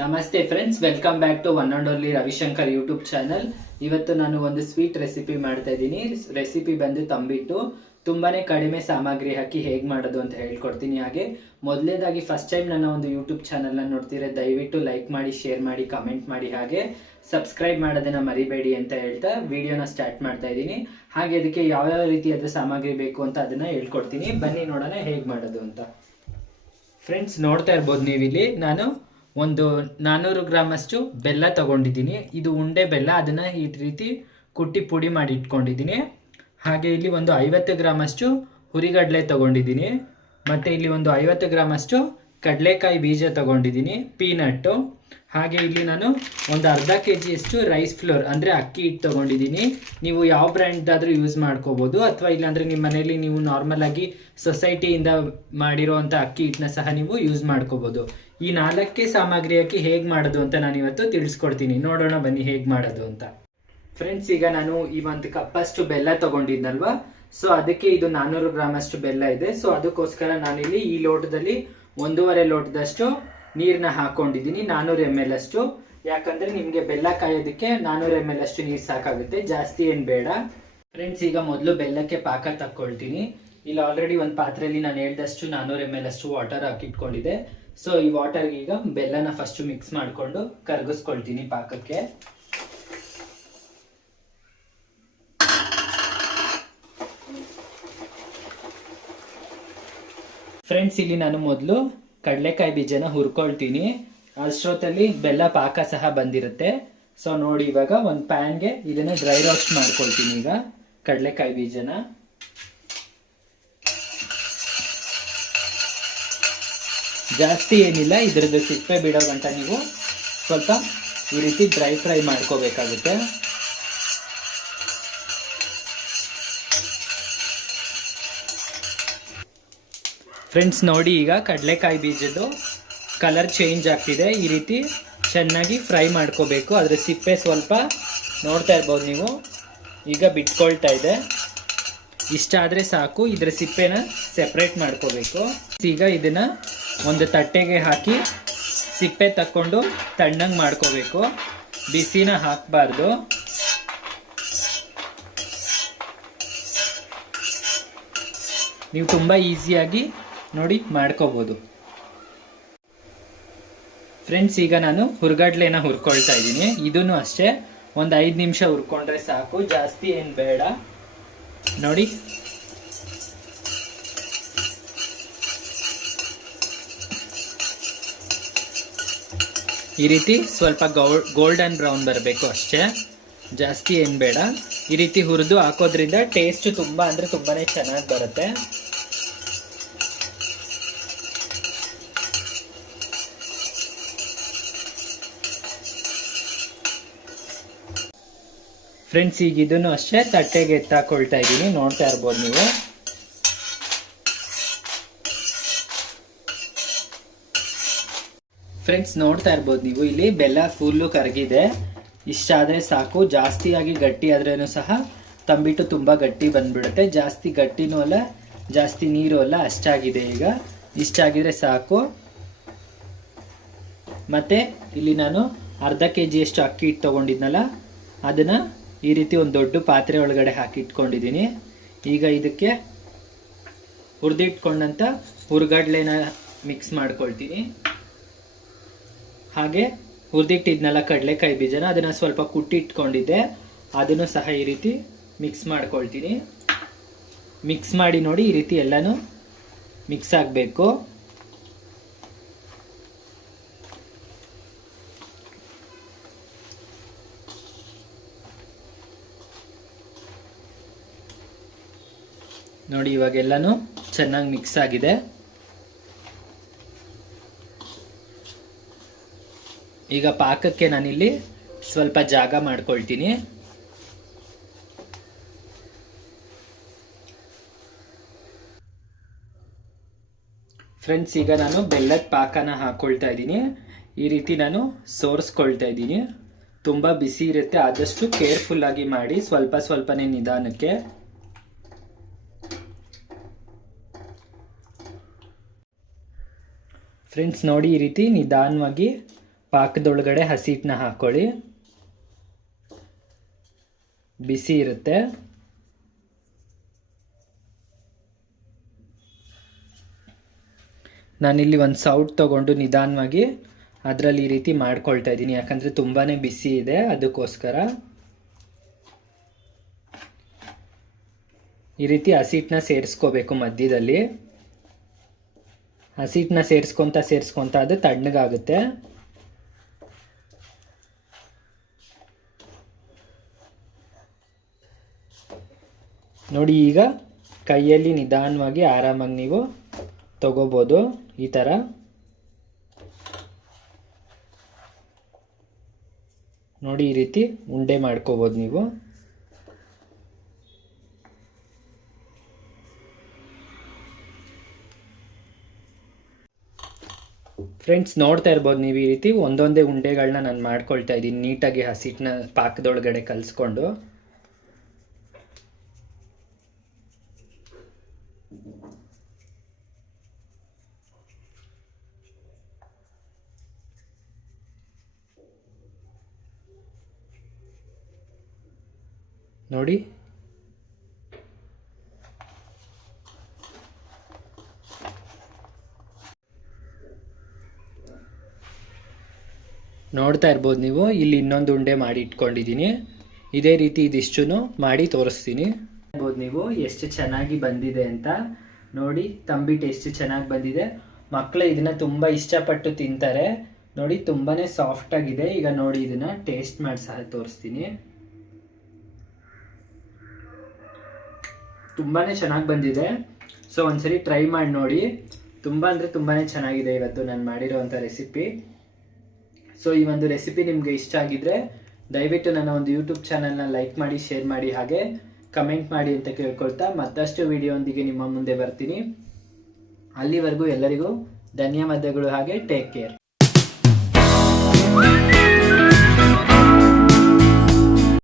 ನಮಸ್ತೆ friends welcome back to one and only Ravishankar YouTube channel ಇವತ್ತು ನಾನು ಒಂದು ಸ್ವೀಟ್ ರೆಸಿಪಿ ಮಾಡ್ತಾ ಇದ್ದೀನಿ. ರೆಸಿಪಿ ಬಂದು ತಂಬಿಟ್ಟು ತುಂಬಾನೇ ಕಡಿಮೆ ಸಾಮಗ್ರಿ ಹಾಕಿ ಹೇಗೆ ಮಾಡೋದು ಅಂತ ಹೇಳ್ಕೊಡ್ತೀನಿ ಹಾಗೆ. ಮೊದಲನೇದಾಗಿ ಫಸ್ಟ್ ಟೈಮ್ ನನ್ನ ಒಂದು ಯೂಟ್ಯೂಬ್ ಚಾನಲ್ನ ನೋಡ್ತೀರಾ ದಯವಿಟ್ಟು ಲೈಕ್ ಮಾಡಿ ಶೇರ್ ಮಾಡಿ ಕಮೆಂಟ್ ಮಾಡಿ ಹಾಗೆ. ಸಬ್ಸ್ಕ್ರೈಬ್ ಮಾಡೋದನ್ನು ಮರಿಬೇಡಿ ಅಂತ ಹೇಳ್ತಾ ವಿಡಿಯೋನ ಸ್ಟಾರ್ಟ್ ಮಾಡ್ತಾ ಇದ್ದೀನಿ. ಹಾಗೆ ಅದಕ್ಕೆ ಯಾವ್ಯಾವ ರೀತಿಯಾದ ಸಾಮಗ್ರಿ ಬೇಕು ಅಂತ ಅದನ್ನ ಹೇಳ್ಕೊಡ್ತೀನಿ. ಬನ್ನಿ ನೋಡೋಣ ಹೇಗೆ ಮಾಡೋದು ಅಂತ. ಫ್ರೆಂಡ್ಸ್ ನೋಡ್ತಾ ಇರ್ಬೋದು ನೀವಿಲ್ಲಿ. ನಾನು ಒಂದು ನಾನ್ನೂರು ಗ್ರಾಮಷ್ಟು ಬೆಲ್ಲ ತಗೊಂಡಿದ್ದೀನಿ. ಇದು ಉಂಡೆ ಬೆಲ್ಲ, ಅದನ್ನು ಈ ರೀತಿ ಕುಟ್ಟಿ ಪುಡಿ ಮಾಡಿ ಇಟ್ಕೊಂಡಿದ್ದೀನಿ. ಹಾಗೆ ಇಲ್ಲಿ ಒಂದು ಐವತ್ತು ಗ್ರಾಮಷ್ಟು ಹುರಿಗಡಲೆ ತಗೊಂಡಿದ್ದೀನಿ. ಮತ್ತು ಇಲ್ಲಿ ಒಂದು ಐವತ್ತು ಗ್ರಾಮಷ್ಟು ಕಡಲೆಕಾಯಿ ಬೀಜ ತಗೊಂಡಿದ್ದೀನಿ ಪೀನಟ್ಟು ಹಾಗೆ ಇಲ್ಲಿ ನಾನು ಒಂದು ಅರ್ಧ ಕೆ ಜಿಯಷ್ಟು ರೈಸ್ ಫ್ಲೋರ್ ಅಂದರೆ ಅಕ್ಕಿ ಹಿಟ್ಟು ತೊಗೊಂಡಿದ್ದೀನಿ. ನೀವು ಯಾವ ಬ್ರ್ಯಾಂಡ್ದಾದರೂ ಯೂಸ್ ಮಾಡ್ಕೋಬೋದು, ಅಥವಾ ಇಲ್ಲಾಂದರೆ ನಿಮ್ಮ ಮನೆಯಲ್ಲಿ ನೀವು ನಾರ್ಮಲಾಗಿ ಸೊಸೈಟಿಯಿಂದ ಮಾಡಿರೋವಂಥ ಅಕ್ಕಿ ಹಿಟ್ಟನ್ನ ಸಹ ನೀವು ಯೂಸ್ ಮಾಡ್ಕೋಬೋದು. ಈ ನಾಲ್ಕೇ ಸಾಮಗ್ರಿ ಹಾಕಿ ಹೇಗೆ ಮಾಡೋದು ಅಂತ ನಾನು ಇವತ್ತು ತಿಳಿಸ್ಕೊಡ್ತೀನಿ. ನೋಡೋಣ, ಬನ್ನಿ ಹೇಗೆ ಮಾಡೋದು ಅಂತ. ಫ್ರೆಂಡ್ಸ್ ಈಗ ನಾನು ಈ ಒಂದು ಕಪ್ಪಷ್ಟು ಬೆಲ್ಲ ತೊಗೊಂಡಿದ್ದಲ್ವಾ ಸೊ ಅದಕ್ಕೆ ಇದು ನಾನ್ನೂರು ಗ್ರಾಮಷ್ಟು ಬೆಲ್ಲ ಇದೆ. ಸೊ ಅದಕ್ಕೋಸ್ಕರ ನಾನಿಲ್ಲಿ ಈ ಲೋಟದಲ್ಲಿ ಒಂದೂವರೆ ಲೋಟದಷ್ಟು ನೀರನ್ನ ಹಾಕೊಂಡಿದ್ದೀನಿ ನಾನ್ನೂರು ಎಂ ಎಲ್ ಅಷ್ಟು. ಯಾಕಂದ್ರೆ ನಿಮಗೆ ಬೆಲ್ಲ ಕಾಯೋದಕ್ಕೆ ನಾನ್ನೂರು ಎಂ ಎಲ್ ಅಷ್ಟು ನೀರು ಸಾಕಾಗುತ್ತೆ, ಜಾಸ್ತಿ ಏನು ಬೇಡ. ಫ್ರೆಂಡ್ಸ್ ಈಗ ಮೊದಲು ಬೆಲ್ಲಕ್ಕೆ ಪಾಕ ತಕ್ಕೊಳ್ತೀನಿ. ಇಲ್ಲಿ ಆಲ್ರೆಡಿ ಒಂದು ಪಾತ್ರೆಯಲ್ಲಿ ನಾನು ಹೇಳಿದಷ್ಟು ನಾನ್ನೂರು ಎಂ ಎಲ್ ಅಷ್ಟು ವಾಟರ್ ಹಾಕಿಟ್ಕೊಂಡಿದೆ ಸೊ ಈ ವಾಟರ್ಗೆ ಈಗ ಬೆಲ್ಲನ ಫಸ್ಟು ಮಿಕ್ಸ್ ಮಾಡಿಕೊಂಡು ಕರಗಿಸ್ಕೊಳ್ತೀನಿ ಪಾಕಕ್ಕೆ. ಫ್ರೆಂಡ್ಸ್ ಇಲ್ಲಿ ನಾನು ಮೊದಲು ಕಡಲೆಕಾಯಿ ಬೀಜನ ಹುರ್ಕೊಳ್ತೀನಿ. ಅಷ್ಟೊತ್ತಲ್ಲಿ ಬೆಲ್ಲ ಪಾಕ ಸಹ ಬಂದಿರುತ್ತೆ. ಸೊ ನೋಡಿ ಇವಾಗ ಒಂದು ಪ್ಯಾನ್ಗೆ ಇದನ್ನ ಡ್ರೈ ರೋಸ್ಟ್ ಮಾಡ್ಕೊಳ್ತೀನಿ ಈಗ ಕಡಲೆಕಾಯಿ ಬೀಜನ. ಜಾಸ್ತಿ ಏನಿಲ್ಲ, ಇದರದ್ದು ಸಿಪ್ಪೆ ಬಿಡೋ ಗಂಟ ನೀವು ಸ್ವಲ್ಪ ಈ ರೀತಿ ಡ್ರೈ ಫ್ರೈ ಮಾಡ್ಕೋಬೇಕಾಗುತ್ತೆ. ಫ್ರೆಂಡ್ಸ್ ನೋಡಿ ಈಗ ಕಡಲೆಕಾಯಿ ಬೀಜದ್ದು ಕಲರ್ ಚೇಂಜ್ ಆಗ್ತಿದೆ. ಈ ರೀತಿ ಚೆನ್ನಾಗಿ ಫ್ರೈ ಮಾಡ್ಕೋಬೇಕು. ಅದರ ಸಿಪ್ಪೆ ಸ್ವಲ್ಪ ನೋಡ್ತಾ ಇರ್ಬೋದು ನೀವು. ಈಗ ಬಿಟ್ಕೊಳ್ತಾ ಇದೆ. ಇಷ್ಟ ಆದರೆ ಸಾಕು. ಇದರ ಸಿಪ್ಪೆನ ಸೆಪ್ರೇಟ್ ಮಾಡ್ಕೋಬೇಕು. ಈಗ ಇದನ್ನು ಒಂದು ತಟ್ಟೆಗೆ ಹಾಕಿ ಸಿಪ್ಪೆ ತಕ್ಕೊಂಡು ತಣ್ಣಂಗೆ ಮಾಡ್ಕೋಬೇಕು. ಬಿಸಿನ ಹಾಕಬಾರ್ದು. ನೀವು ತುಂಬ ಈಸಿಯಾಗಿ ನೋಡಿ ಮಾಡ್ಕೋಬೋದು. ಫ್ರೆಂಡ್ಸ್ ಈಗ ನಾನು ಹುರ್ಗಡ್ಲೆನ ಹುರ್ಕೊಳ್ತಾ ಇದ್ದೀನಿ. ಇದನ್ನು ಅಷ್ಟೇ. ಒಂದು ಐದು ನಿಮಿಷ ಹುರ್ಕೊಂಡ್ರೆ ಸಾಕು. ಜಾಸ್ತಿ ಏನು ಬೇಡ. ನೋಡಿ. ಈ ರೀತಿ ಸ್ವಲ್ಪ ಗೋಲ್ಡನ್ ಬ್ರೌನ್ ಬರಬೇಕು ಅಷ್ಟೇ. ಜಾಸ್ತಿ ಏನು ಬೇಡ. ಈ ರೀತಿ ಹುರಿದು ಹಾಕೋದ್ರಿಂದ ಟೇಸ್ಟ್ ತುಂಬ ಅಂದರೆ ತುಂಬಾ ಚೆನ್ನಾಗಿ ಬರುತ್ತೆ. ಫ್ರೆಂಡ್ಸ್ ಈಗ ಇದನ್ನು ಅಷ್ಟೇ ತಟ್ಟೆಗೆ ಎತ್ತಾಕೊಳ್ತಾ ಇದ್ದೀನಿ. ನೋಡ್ತಾ ಇರ್ಬೋದು ನೀವು. ಫ್ರೆಂಡ್ಸ್ ನೋಡ್ತಾ ಇರ್ಬೋದು ನೀವು. ಇಲ್ಲಿ ಬೆಲ್ಲ ಫುಲ್ಲು ಕರಗಿದೆ. ಇಷ್ಟಾದರೆ ಸಾಕು. ಜಾಸ್ತಿಯಾಗಿ ಗಟ್ಟಿ ಆದ್ರೂ ಸಹ ತಂಬಿಟ್ಟು ತುಂಬ ಗಟ್ಟಿ ಬಂದ್ಬಿಡುತ್ತೆ. ಜಾಸ್ತಿ ಗಟ್ಟಿನೂ ಅಲ್ಲ, ಜಾಸ್ತಿ ನೀರು ಅಲ್ಲ, ಅಷ್ಟಾಗಿದೆ ಈಗ. ಇಷ್ಟಾಗಿದ್ರೆ ಸಾಕು. ಮತ್ತೆ ಇಲ್ಲಿ ನಾನು ಅರ್ಧ ಕೆ ಜಿಯಷ್ಟು ಅಕ್ಕಿ ಹಿಟ್ಟು ತೊಗೊಂಡಿದ್ನಲ್ಲ, ಅದನ್ನು ಈ ರೀತಿ ಒಂದು ದೊಡ್ಡ ಪಾತ್ರೆ ಒಳಗಡೆ ಹಾಕಿ ಇಟ್ಕೊಂಡಿದ್ದೀನಿ. ಈಗ ಇದಕ್ಕೆ ಹುರಿದಿಟ್ಕೊಂಡಂಥ ಹುರ್ಗಡ್ಲೆನ ಮಿಕ್ಸ್ ಮಾಡ್ಕೊಳ್ತೀನಿ. ಹಾಗೆ ಹುರಿದಿಟ್ಟಿದ್ನಲ್ಲ ಕಡಲೆಕಾಯಿ ಬೀಜನ, ಅದನ್ನು ಸ್ವಲ್ಪ ಕುಟ್ಟಿ ಇಟ್ಕೊಂಡಿದ್ದೆ. ಅದನ್ನು ಸಹ ಈ ರೀತಿ ಮಿಕ್ಸ್ ಮಾಡ್ಕೊಳ್ತೀನಿ. ಮಿಕ್ಸ್ ಮಾಡಿ ನೋಡಿ ಈ ರೀತಿ ಎಲ್ಲನೂ ಮಿಕ್ಸ್ ಆಗಬೇಕು. ನೋಡಿ, ಇವಾಗ ಎಲ್ಲನೂ ಚೆನ್ನಾಗಿ ಮಿಕ್ಸ್ ಆಗಿದೆ. ಈಗ ಪಾಕಕ್ಕೆ ನಾನಿಲ್ಲಿ ಸ್ವಲ್ಪ ಜಾಗ ಮಾಡ್ಕೊಳ್ತೀನಿ. ಫ್ರೆಂಡ್ಸ್, ಈಗ ನಾನು ಬೆಲ್ಲದ ಪಾಕನ ಹಾಕೊಳ್ತಾ ಇದ್ದೀನಿ. ಈ ರೀತಿ ನಾನು ಸೋರಿಸ್ಕೊಳ್ತಾ ಇದ್ದೀನಿ. ತುಂಬ ಬಿಸಿ ಇರುತ್ತೆ, ಆದಷ್ಟು ಕೇರ್ಫುಲ್ ಆಗಿ ಮಾಡಿ ಸ್ವಲ್ಪ ಸ್ವಲ್ಪನೇ ನಿಧಾನಕ್ಕೆ. ಫ್ರೆಂಡ್ಸ್ ನೋಡಿ ಈ ರೀತಿ ನಿಧಾನವಾಗಿ ಪಾಕದೊಳಗಡೆ ಹಸಿ ಹಿಟ್ಟನ್ನ ಹಾಕ್ಕೊಳ್ಳಿ ಬಿಸಿ ಇರುತ್ತೆ. ನಾನಿಲ್ಲಿ ಒಂದು ಸೌಟ್ ತಗೊಂಡು ನಿಧಾನವಾಗಿ ಅದರಲ್ಲಿ ಈ ರೀತಿ ಮಾಡ್ಕೊಳ್ತಾ ಇದ್ದೀನಿ. ಯಾಕಂದರೆ ತುಂಬಾ ಬಿಸಿ ಇದೆ, ಅದಕ್ಕೋಸ್ಕರ. ಈ ರೀತಿ ಹಸಿಟ್ಟನ್ನ ಸೇರಿಸ್ಕೋಬೇಕು ಮಧ್ಯದಲ್ಲಿ. ಹಸಿಟ್ಟನ್ನ ಸೇರಿಸ್ಕೊಂತ ಸೇರಿಸ್ಕೊಂತ ಅದು ತಣ್ಣಗಾಗುತ್ತೆ. ನೋಡಿ ಈಗ ಕೈಯಲ್ಲಿ ನಿಧಾನವಾಗಿ ಆರಾಮಾಗಿ ನೀವು ತಗೋಬೋದು ಈ ಥರ ನೋಡಿ ಈ ರೀತಿ ಉಂಡೆ ಮಾಡ್ಕೋಬೋದು ನೀವು. ಫ್ರೆಂಡ್ಸ್ ನೋಡ್ತಾ ಇರ್ಬೋದು ನೀವು ಈ ರೀತಿ ಒಂದೊಂದೇ ಉಂಡೆಗಳನ್ನ ನಾನು ಮಾಡ್ಕೊಳ್ತಾ ಇದ್ದೀನಿ. ನೀಟಾಗಿ ಹಸಿಟ್ಟನ್ನ ಪಾಕದೊಳಗಡೆ ಕಲಿಸ್ಕೊಂಡು. ನೋಡಿ. ನೋಡ್ತಾ ಇರ್ಬೋದು ನೀವು. ಇಲ್ಲಿ ಇನ್ನೊಂದು ಉಂಡೆ ಮಾಡಿ ಇಟ್ಕೊಂಡಿದ್ದೀನಿ. ಇದೇ ರೀತಿ ಇದಿಷ್ಟು ಮಾಡಿ ತೋರಿಸ್ತೀನಿ. ಇರ್ಬೋದು ನೀವು ಎಷ್ಟು ಚೆನ್ನಾಗಿ ಬಂದಿದೆ ಅಂತ. ನೋಡಿ, ತಂಬಿಟ್ಟು ಎಷ್ಟು ಚೆನ್ನಾಗಿ ಬಂದಿದೆ. ಮಕ್ಕಳು ಇದನ್ನ ತುಂಬ ಇಷ್ಟಪಟ್ಟು ತಿಂತಾರೆ. ನೋಡಿ ತುಂಬಾ ಸಾಫ್ಟ್ ಆಗಿದೆ. ಈಗ ನೋಡಿ, ಇದನ್ನ ಟೇಸ್ಟ್ ಮಾಡಿ ಸಹ ತೋರಿಸ್ತೀನಿ. ತುಂಬಾ ಚೆನ್ನಾಗಿ ಬಂದಿದೆ. ಸೊ ಒಂದ್ಸರಿ ಟ್ರೈ ಮಾಡಿ ನೋಡಿ. ತುಂಬ ಅಂದರೆ ತುಂಬಾ ಚೆನ್ನಾಗಿದೆ ಇವತ್ತು ನಾನು ಮಾಡಿರೋವಂಥ ರೆಸಿಪಿ ಸೊ ಈ ಒಂದು ರೆಸಿಪಿ ನಿಮಗೆ ಇಷ್ಟ ಆಗಿದ್ರೆ, ದಯವಿಟ್ಟು ನನ್ನ ಒಂದು ಯೂಟ್ಯೂಬ್ ಚಾನಲ್ನ ಲೈಕ್ ಮಾಡಿ ಶೇರ್ ಮಾಡಿ, ಹಾಗೆ ಕಮೆಂಟ್ ಮಾಡಿ ಅಂತ ಕೇಳ್ಕೊಳ್ತಾ ಮತ್ತಷ್ಟು ವಿಡಿಯೋಂದಿಗೆ ನಿಮ್ಮ ಮುಂದೆ ಬರ್ತೀನಿ. ಅಲ್ಲಿವರೆಗೂ ಎಲ್ಲರಿಗೂ ಧನ್ಯವಾದಗಳು, ಹಾಗೆ ಟೇಕ್ ಕೇರ್